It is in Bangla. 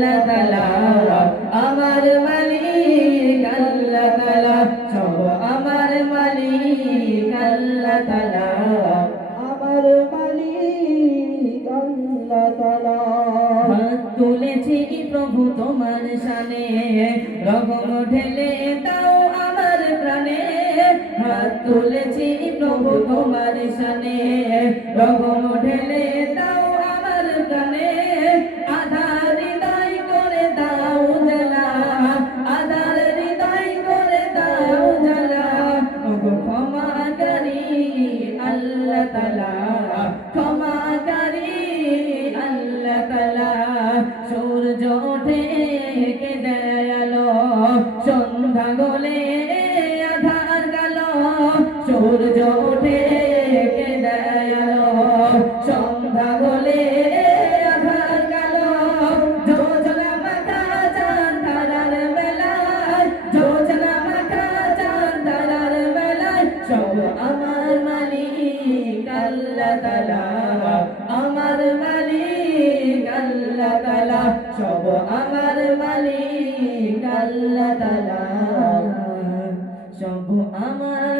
আল্লাহ তাআলা, আমার মালিক আল্লাহ তাআলা, সব আমার মালিক আল্লাহ তাআলা, আমার মালিক আল্লাহ তাআলা। হাত তুলেছি প্রভু তোমার শানে, রহম ঢেলে দাও আমার প্রাণে। হাত তুলেছি প্রভু তোমার শানে, রহম ঢেলে দাও আমার প্রাণে। আধার হৃদয় করে দাও জ্বালা, আধার হৃদয় করে দাও জ্বালা। ওগো ক্ষমাকারী আল্লাহ তাআলা, ক্ষমাকারী আল্লাহ তাআলা। সূর্য ওঠে কে দেয় আলো, সন্ধ্যা গলে আধার গেল। সূর্য ওঠে কে দেয় আলো, সন্ধ্যা গলে আধার গেল। যোজনা মাথা চাঁদ তারার বেলায়, যোজনা মাথা চাঁদ তারার বেলায়, সব আমার মালিক আল্লাহ তাআলা, আমার মালিক আল্লাহ তাআলা, সব আমার মালিক আল্লাহ তাআলা, সব আমার